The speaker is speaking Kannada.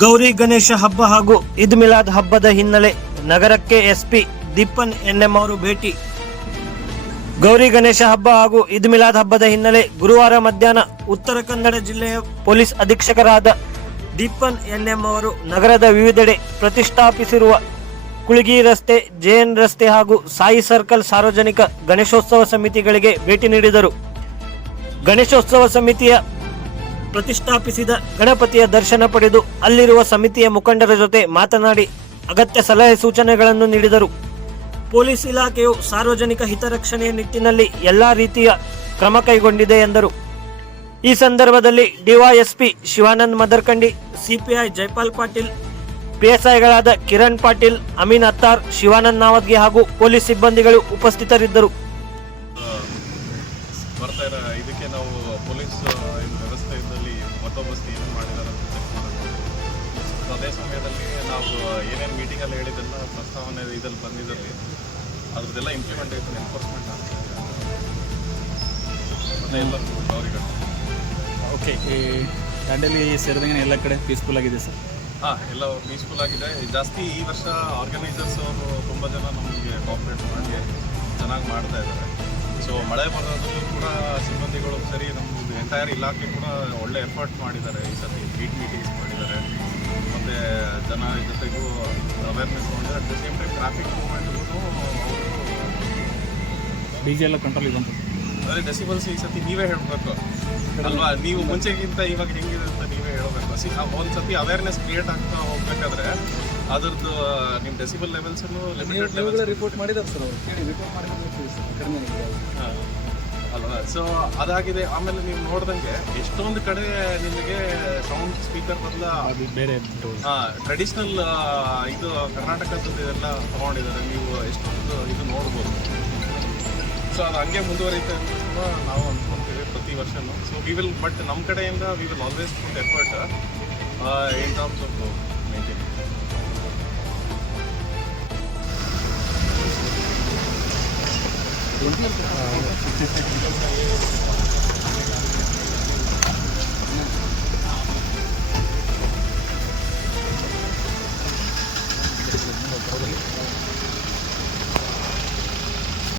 ಗೌರಿ ಗಣೇಶ ಹಬ್ಬ ಹಾಗೂ ಈದ್ ಮಿಲಾದ್ ಹಬ್ಬದ ಹಿನ್ನೆಲೆ ನಗರಕ್ಕೆ ಎಸ್ಪಿ ದೀಪನ್ ಎನ್ಎಂ ಅವರು ಭೇಟಿ. ಗೌರಿ ಗಣೇಶ ಹಬ್ಬ ಹಾಗೂ ಈದ್ ಮಿಲಾದ್ ಹಬ್ಬದ ಹಿನ್ನೆಲೆ ಗುರುವಾರ ಮಧ್ಯಾಹ್ನ ಉತ್ತರ ಕನ್ನಡ ಜಿಲ್ಲೆಯ ಪೊಲೀಸ್ ಅಧೀಕ್ಷಕರಾದ ದೀಪನ್ ಎನ್ಎಂ ಅವರು ನಗರದ ವಿವಿಧೆಡೆ ಪ್ರತಿಷ್ಠಾಪಿಸಿರುವ ಕುಳಗಿ ರಸ್ತೆ, ಜೆಎನ್ ರಸ್ತೆ ಹಾಗೂ ಸಾಯಿ ಸರ್ಕಲ್ ಸಾರ್ವಜನಿಕ ಗಣೇಶೋತ್ಸವ ಸಮಿತಿಗಳಿಗೆ ಭೇಟಿ ನೀಡಿದರು. ಗಣೇಶೋತ್ಸವ ಸಮಿತಿಯ ಪ್ರತಿಷ್ಠಾಪಿಸಿದ ಗಣಪತಿಯ ದರ್ಶನ ಪಡೆದು ಅಲ್ಲಿರುವ ಸಮಿತಿಯ ಮುಖಂಡರ ಜೊತೆ ಮಾತನಾಡಿ ಅಗತ್ಯ ಸಲಹೆ ಸೂಚನೆಗಳನ್ನು ನೀಡಿದರು. ಪೊಲೀಸ್ ಇಲಾಖೆಯು ಸಾರ್ವಜನಿಕ ಹಿತರಕ್ಷಣೆಯ ನಿಟ್ಟಿನಲ್ಲಿ ಎಲ್ಲಾ ರೀತಿಯ ಕ್ರಮ ಕೈಗೊಂಡಿದೆ ಎಂದರು. ಈ ಸಂದರ್ಭದಲ್ಲಿ ಡಿವೈಎಸ್ಪಿ ಶಿವಾನಂದ್ ಮದರ್ಕಂಡಿ, ಸಿಪಿಐ ಜೈಪಾಲ್ ಪಾಟೀಲ್, ಪಿಎಸ್ಐಗಳಾದ ಕಿರಣ್ ಪಾಟೀಲ್, ಅಮೀನ್ ಅತ್ತಾರ್, ಶಿವಾನಂದ್ ನಾವದ್ಗೆ ಹಾಗೂ ಪೊಲೀಸ್ ಸಿಬ್ಬಂದಿಗಳು ಉಪಸ್ಥಿತರಿದ್ದರು. ಬರ್ತಾ ಇರೋ ಇದಕ್ಕೆ ನಾವು ಪೊಲೀಸ್ ವ್ಯವಸ್ಥೆ ವ್ಯವಸ್ಥೆಯಲ್ಲಿ ಬಂದೋಬಸ್ತ್ ಏನು ಮಾಡಿದ್ದಾರೆ ಅಂತ ಸೊ ಅದೇ ಸಮಯದಲ್ಲಿ ನಾವು ಏನೇನು ಮೀಟಿಂಗಲ್ಲಿ ಹೇಳಿದ್ದೆಲ್ಲ ಪ್ರಸ್ತಾವನೆ ಇದರಲ್ಲಿ ಬಂದಿದ್ದಲ್ಲಿ ಅದ್ರದ್ದೆಲ್ಲ ಇಂಪ್ಲಿಮೆಂಟೇಷನ್ ಎನ್ಫೋರ್ಸ್ಮೆಂಟ್ ಆಗ್ತದೆ ಮತ್ತೆ ಎಲ್ಲರಿಗೂ ಅವರಿಗೆ ಓಕೆ ಈ ದಾಂಡೇಲಿ ಸೇರಿದಂಗೆ ಎಲ್ಲ ಕಡೆ ಪೀಸ್ಫುಲ್ ಆಗಿದೆ ಸರ್? ಹಾಂ ಎಲ್ಲ ಪೀಸ್ಫುಲ್ ಆಗಿದೆ. ಜಾಸ್ತಿ ಈ ವರ್ಷ ಆರ್ಗನೈಸರ್ಸ್ ಅವರು ತುಂಬ ಜನ ನಮಗೆ ಕಾಪ್ರೇಟ್ ಮಾಡಿ ಚೆನ್ನಾಗಿ ಮಾಡ್ತಾ ಇದ್ದಾರೆ. ಸೊ ಮಳೆ ಬರೋದ್ರಲ್ಲೂ ಕೂಡ ಸಿಬ್ಬಂದಿಗಳು ಸರಿ ನಮ್ಮದು ಎಂಟೈರ್ ಇಲಾಖೆ ಕೂಡ ಒಳ್ಳೆ ಎಫರ್ಟ್ ಮಾಡಿದ್ದಾರೆ ಈ ಸರ್ತಿ ಬೀಟ್ ಮೀಟಿಂಗ್ಸ್ ಮಾಡಿದ್ದಾರೆ. ಮತ್ತು ಜನ ಜೊತೆಗೂ ಅವೇರ್ನೆಸ್ ಮಾಡಿದ್ದಾರೆ. At the same time traffic ಮೂವ್ಮೆಂಟ್ಗೂ D J ಎಲ್ಲ ಕಂಟ್ರೋಲ್ ಇದೆ ಅದೇ ಡೆಸಿಬಲ್ಸ್ ಈ ಸತಿ ನೀವೇ ಹೇಳಬೇಕು. ಅಲ್ವಾ? ನೀವು ಮುಂಚೆಗಿಂತ ಇವಾಗ ಹೆಂಗಿದೆ ಅಂತ ನೀವೇ ಹೇಳಬೇಕು. ಸಿ ಒಂದು ಸತಿ ಅವೇರ್ನೆಸ್ ಕ್ರಿಯೇಟ್ ಆಗ್ತಾ ಹೋಗ್ಬೇಕಾದ್ರೆ ಅದ್ರದ್ದು ನಿಮ್ಮ decibel levels limited levels report ಮಾಡಿದಾರೆ ಸರ್ ಅವರು. ಕೇಳಿ ರಿಪೋರ್ಟ್ ಕಡಿಮೆ ಅಲ್ವಾ? ಸೊ ಅದಾಗಿದೆ. ಆಮೇಲೆ ನೀವು ನೋಡ್ದಂಗೆ ಎಷ್ಟೊಂದು ಕಡೆ ನಿಮಗೆ ಸೌಂಡ್ ಸ್ಪೀಕರ್ ಬದಲ ಅದು ಬೇರೆ ಟ್ರೆಡಿಷ್ನಲ್ ಇದು ಕರ್ನಾಟಕದ ಎಲ್ಲ ತಗೊಂಡಿದ್ದಾರೆ. ನೀವು ಎಷ್ಟೊಂದು ಇದು ನೋಡ್ಬೋದು. ಸೊ ಅದು ಹಂಗೆ ಮುಂದುವರಿಯುತ್ತೆ ಅಂತ ನಾವು ಅಂದ್ಕೊಂತೀವಿ ಪ್ರತಿ ವರ್ಷನೂ. ಸೊ ವಿ ವಿಲ್ ಬಟ್ ನಮ್ಮ ಕಡೆಯಿಂದ we will always put effort in terms of maintain pendiente.